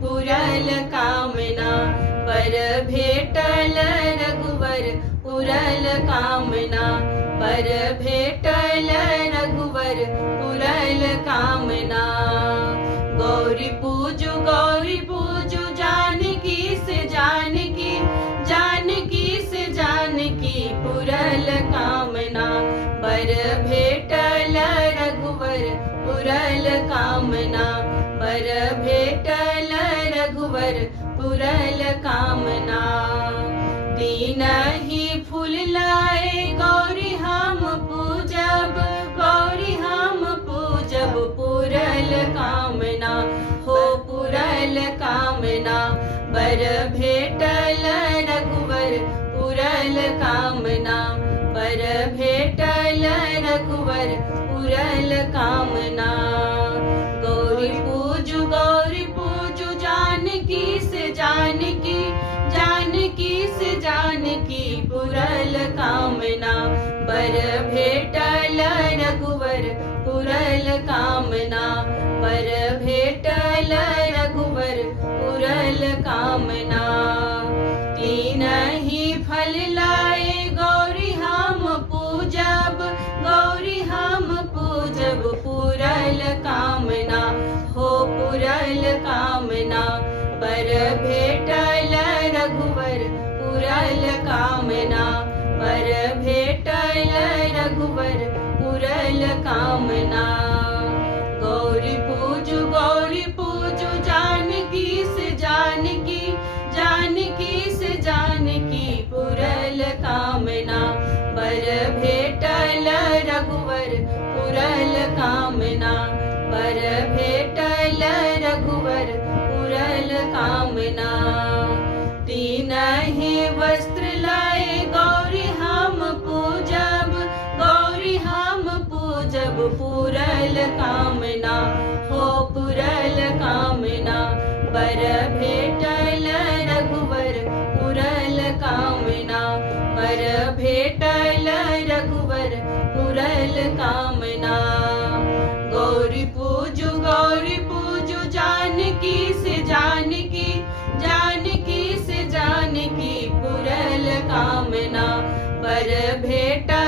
पुरल कामना। वर भेटल रघुवर पुरल कामना। वर भेटल रघुवर पुरल कामना। गौरी पूजु जानकी से जानकी, जानकी से जानकी पुरल कामना। वर भेटल रघुवर पुरल कामना। वर भेटल रघुवर पुरल कामना। तीनहि फूल लाए गौरी हम पूजब, गौरी हम पूजब पुरल कामना। हो पुरल कामना। वर भेटल रघुवर पुरल कामना। वर भेटल रघुवर पुरल कामना। गौरी पूजु जानकी से जानकी, जानकी से जानकी पुरल कामना। वर भेटल रघुवर पुरल कामना। वर भेटल रघुवर पुरल कामना। तीनहि फल लाए गौरी हम पूजब, गौरी हम पूजब पुरल कामना। हो पुरल कामना। वर भेटल रघुवर पुरल कामना। वर भेटल रघुवर पुरल कामना। गौरी पूजु जानकी से जानकी, जानकी से जानकी पुरल कामना। वर भेटल रघुवर पुरल कामना। वर भेटल रघुवर पुरल कामना। तीनहि वस्त्र लाए गौरी हम पूजब, गौरी हम पूजब पुरल कामना। हो पुरल कामना। वर भेटल रघुवर पुरल कामना। वर भेटल रघुवर पुरल कामना। गौरी पूजु जानकी से जानकी, जानकी से जानकी पुरल कामना। वर भेटल